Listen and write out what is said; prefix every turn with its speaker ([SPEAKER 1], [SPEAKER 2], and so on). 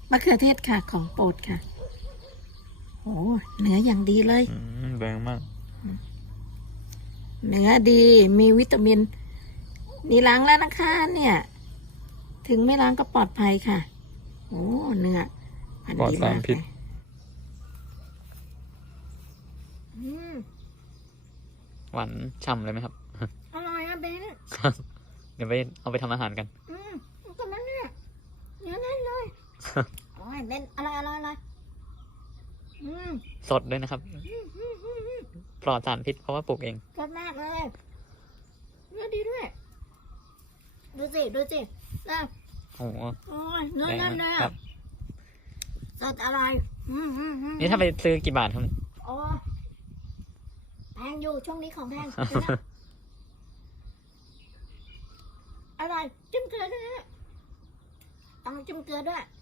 [SPEAKER 1] มะเขือเทศค่ะของโปรดค่ะโอ้เนื้ออย่างดีเลย
[SPEAKER 2] แรงมาก
[SPEAKER 1] เนื้อดีมีวิตามินนี่ล้างแล้วนะคะเนี่ยถึงไม่ล้างก็ปลอดภัยค่ะโอ้เนื้อพันธุ์ดีมากเลย
[SPEAKER 2] หวานฉ่ำเลยไหมครับ
[SPEAKER 1] อร่อยนะเบน
[SPEAKER 2] เดี๋ยวไปเอาไปทำอาหารกัน
[SPEAKER 1] ตอนนั้นเนี่ยเนื้อแน่นเลยอร่อยเบนอร่อยอร่อยอร่อย
[SPEAKER 2] สดด้วยนะครับปลอดสารพิษเพราะว่าปลูกเอง
[SPEAKER 1] สดมากเลยเนื้อดีด้วยดูสิดูสินะ
[SPEAKER 2] โอ้โห
[SPEAKER 1] เนื้อแน่นเลยสดอร่อย
[SPEAKER 2] นี่ถ้าไปซื้อกี่บาทครับ
[SPEAKER 1] โอ้แพงอยู่ช่วงนี้ของแพงอร่อยจิ้มเกลือด้วยต้องจิ้มเกลือด้วย